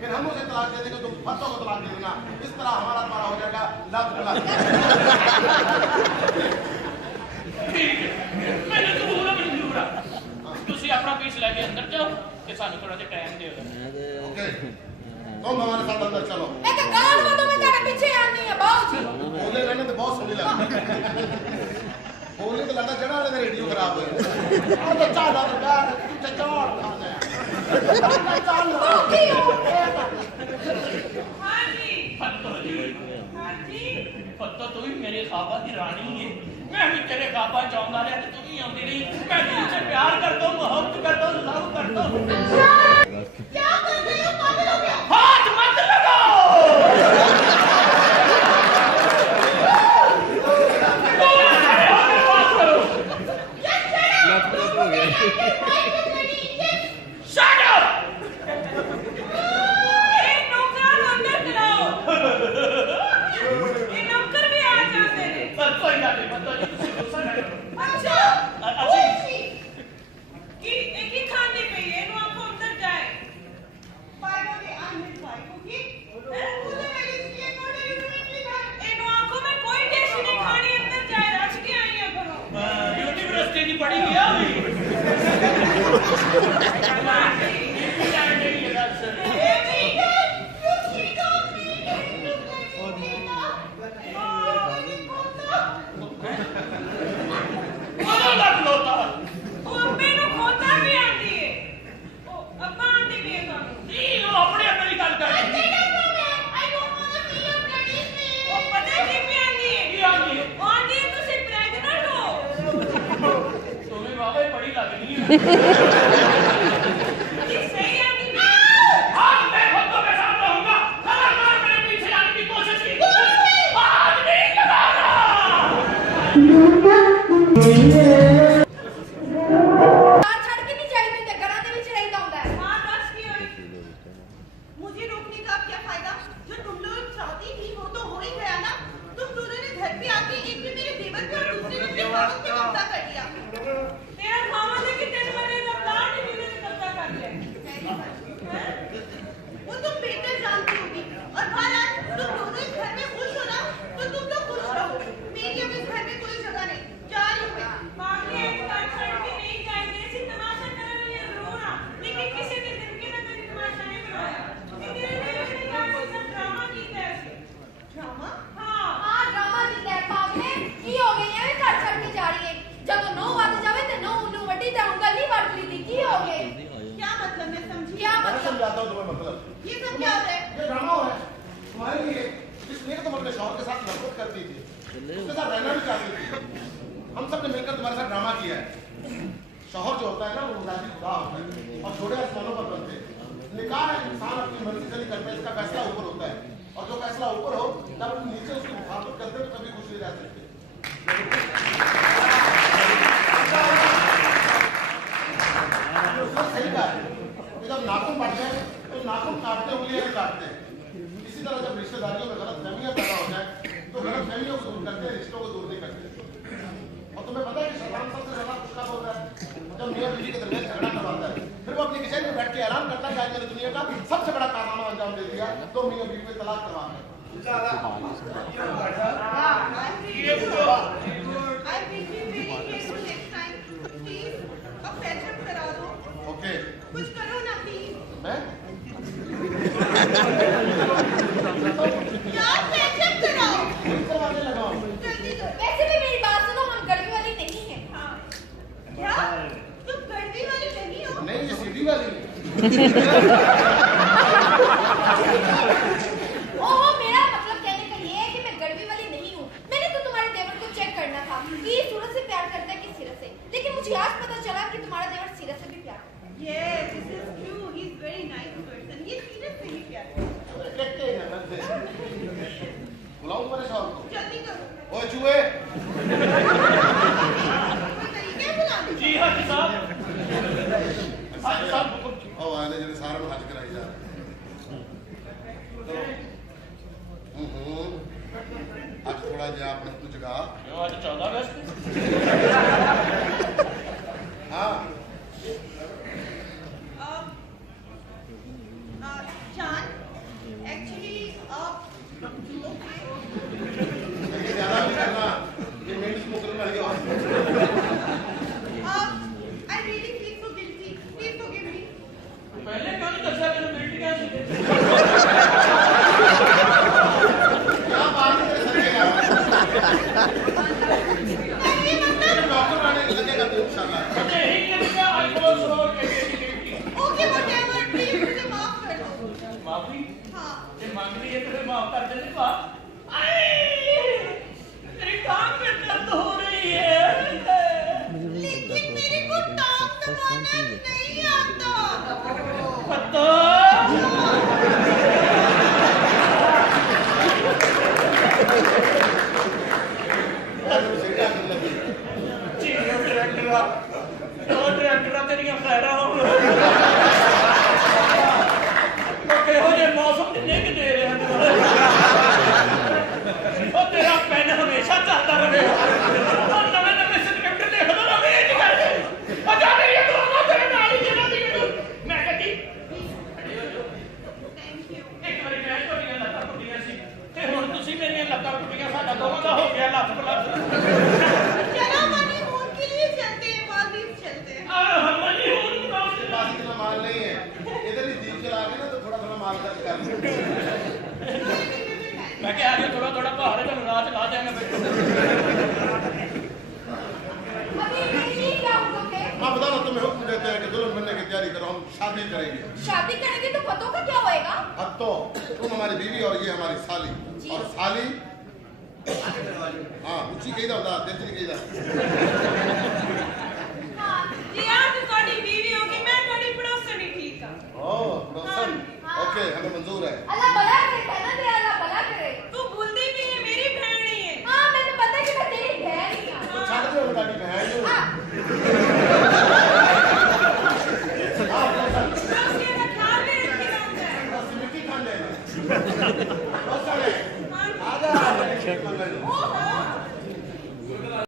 फिर हम उसे तलाक दे देंगे, तुम फतों को तलाक दे देना। इस तरह हमारा तुम्हारा हो जाएगा लव तलाक। ठीक है, मैंने तो बोला मंजूर है। तुसी अपना पीस लेके अंदर जाओ कि सानू थोड़ा सा टाइम दे दो। ओके, तुम हमारे साथ अंदर चलो। मैं क्या गाल वालों में तेरे पीछे आनी है बाबू जी। बोले रहने तो बहुत सोनी लगती। बोले तो लगता जड़ा वाले रेडियो खराब हो गया। तो चल और यार तू चचौड़ खाने। चल ओके हाँ जी फतो जी, हाँ जी फतो तू भी मेरे ख्वाबा की रानी है। मैं भी तेरे ख्वाबा चाहूंगा रहा तू ही आती रही। मैं तुझसे प्यार करता हूँ, मोहब्बत करता हूँ, लव करता हूँ। क्या कर रहे हो पागल हो गया? हाथ मत लगाओ। Shut up! ये नौकर अंदर चलाओ। ये नौकर भी आ जाते हैं। कोई बात नहीं, बता जी तुसी गुस्सा ना करो। अच्छा अच्छी कि एक ही खाने पे ये नो आपको अंदर जाए। पागल के आने पागल की मुझे मेरे लिए कोड़े नहीं था। ये नो आंखों में कोई टेस्ट नहीं खानी अंदर जाए। रच के आई है करो। यूट्यूब रस्ते की पड़ी गया अभी। वो अम्मे नो खोता भी आती है। ओ अब्बा आती भी है काम। अपने अपनी गल कर। वो पता है क्या आती है? आती है तो सिर्फ प्रेग्नेंट हो। तुम्हें बाबा बड़ी लगनी है। सही आती है। आज मैं खुद के साथ रहूंगा। खबरदार मेरे पीछे आने की कोशिश की। आज नहीं लगाना। छड़ के नहीं चाहिए ते घरां दे विच रहिंदा हुंदा है। हाँ दस की हुई। मुझे रोकने का क्या फायदा? जो तुम लोग चाहती थी वो तो हो ही गया ना। तुम दोनों ने घर पे आके एक ने मेरे देवर पे और दूसरे ने मेरे बाबू पे कब्जा कर लिया। तेरा मामा ने कि तेरे वाले का प्लाट ही मैंने कब्जा कर लिया। वो तुम बेहतर जानती होगी। और बहरहाल तुम दोनों इस घर में खुश हो ना तो तुम लोग खुश रहो। मेरी अब इस घर में कोई जगह नहीं। जा रही हूँ मैं। बाकी एक साथ छड़ के नहीं जाएंगे। ऐसी तमाशा करने लिए जरूर आ। लेकिन किसी ने दिन के ना कभी तमाशा नहीं बनाया। तेरे लिए मैंने क्या सब ड्रामा की है। ड्रामा? हाँ हाँ ड्रामा जिंदा है पागले। की हो गई है घर छड़ के जा रही है। जब नो वध जावे ते नो नु वड्डी ते उंगल नहीं वड़ ली की हो गए? क्या मतलब मैं समझी? क्या मैं मतलब? समझाता हूँ तुम्हें मतलब। ये सब क्या हो रहा है? ये ड्रामा हो रहा है तुम्हारे लिए, इसलिए तुम अपने शौहर के साथ नफरत करती थी, उसके साथ रहना भी चाहती थी। हम सब ने मिलकर तुम्हारे साथ ड्रामा किया है। शौहर जो होता है ना वो मुरादी खुदा होता है और छोड़े आसमानों पर बनते हैं। निकाह है इंसान अपनी मर्जी से नहीं करता, इसका फैसला ऊपर होता है और जो फैसला ऊपर हो जब तुम नीचे उसकी मुखालफत करते हो तो कभी खुश नहीं रह सकते। सही कहा है कि जब नाखून बढ़ जाए तो नाखून काटते उंगलियां भी काटते हैं। इसी तरह जब रिश्तेदारियों में गलत फहमियां पैदा हो जाए तो गलत फहमियों को दूर करते हैं, रिश्तों को दूर नहीं करते। और तुम्हें पता है कि शैतान सबसे ज्यादा खुश कब होता है? जब मियां बीवी के दरमियान झगड़ा करवाता है, फिर वो अपनी किचन में बैठ के ऐलान करता है कि आज मैंने दुनिया का सबसे बड़ा कारनामा अंजाम दे दिया, तो मियां बीवी में तलाक करवा है। ओके कुछ करो ना प्लीज। मैं यार पैचअप कराओ। करवाने लगा हूं। जल्दी करो। वैसे भी मेरी बात सुनो, हम गड़वी वाली नहीं है। हाँ क्या? तुम गड़वी वाली नहीं हो? नहीं ये सीधी वाली है। ओह मेरा मतलब कहने का ये है कि मैं गड़वी वाली नहीं हूँ। मैंने तो तुम्हारे देवर को चेक करना था कि ये सूरत से प्यार करता है कि सीरत से, लेकिन मुझे आज पता चला कि तुम्हारा देवर सीरत से भी प्यार करता है। Yes, this is true. He's very nice person. ये सीरत से ही प्यार करता है। देखते हैं घर से। बुलाऊं तुम्हारे शौहर को? जल्दी करो। ओए चूहे। कोई तरीके है बुला दो। जी हाँ साहब। हाँ साहब हुकुम। ओ आने जने सारा हज कराई जा। चलो। आज थोड़ा जा अपने को जगा। आज 14 अगस्त। हाँ। जान ਮਾਫੀ हाँ ਜੇ ਮੰਗ ਲਈ ਹੈ ਤਾਂ ਫਿਰ ਮਾਫ ਕਰ ਦੇਣੇ ਪਾ मेरी टांग में दर्द हो रही है लेकिन मेरे को टांग दबाना नहीं आता पत्ता डायरेक्टर तेरिया खैरा हो मौसम निक दे रहे तेरा पेन हमेशा चलता रहे नवे नवे स्क्रिप्ट देखता रहे तेरे नाल ही जगह दी मैं कहती थैंक यू एक बारी मैं ਤੁਹਾਡੀਆਂ ਲੱਤਾਂ ਟੁੱਟੀਆਂ ਸੀ ਤੇ ਹੁਣ ਤੁਸੀਂ ਮੇਰੀਆਂ ਲੱਤਾਂ ਟੁੱਟੀਆਂ ਸਾਡਾ ਦੋਵਾਂ ਦਾ ਹੋ ਗਿਆ ਲੱਤ ਪਲੱਸ चलो हनीमून के लिए चलते हैं मालदीव चलते हैं मनी ਹੁਣ बात इतना माल नहीं है इधर ही दीप जला के ना तो थोड़ा थोड़ा माल खर्च कर लो मैं क्या आगे थोड़ा थोड़ा बाहर है तो रात ला जाएंगे अभी ये क्या हुआ है हाँ बता रहा तुम्हें हुक्म देते हैं कि दुल्हन बनने की तैयारी करो हम शादी करेंगे शादी करेंगे तो पतों का क्या होएगा अब तो तुम हमारी बीवी और ये हमारी साली जी। और साली हाँ ऊंची कही था तेतरी कही था हाँ जी आज ਤੁਹਾਡੀ बीवी होगी मैं ਤੁਹਾਡੀ पड़ोसन ही ठीक है ओह पड़ोसन हाँ। ओके हमें मंजूर है अल्लाह भला करे कहना तेरा अल्लाह भला करे तू भूलती भी है मेरी बहन नहीं है हाँ मैंने पता है कि मैं तेरी बहन ही हूँ तो छाड़ दो बेटा की बहन हूँ हाँ हाँ पड़ोसन उसके का ख्याल भी रखी जाता है बस मिट्टी खान लेना बहुत सारे हाँ आजा मिट्टी खान लेना ओहो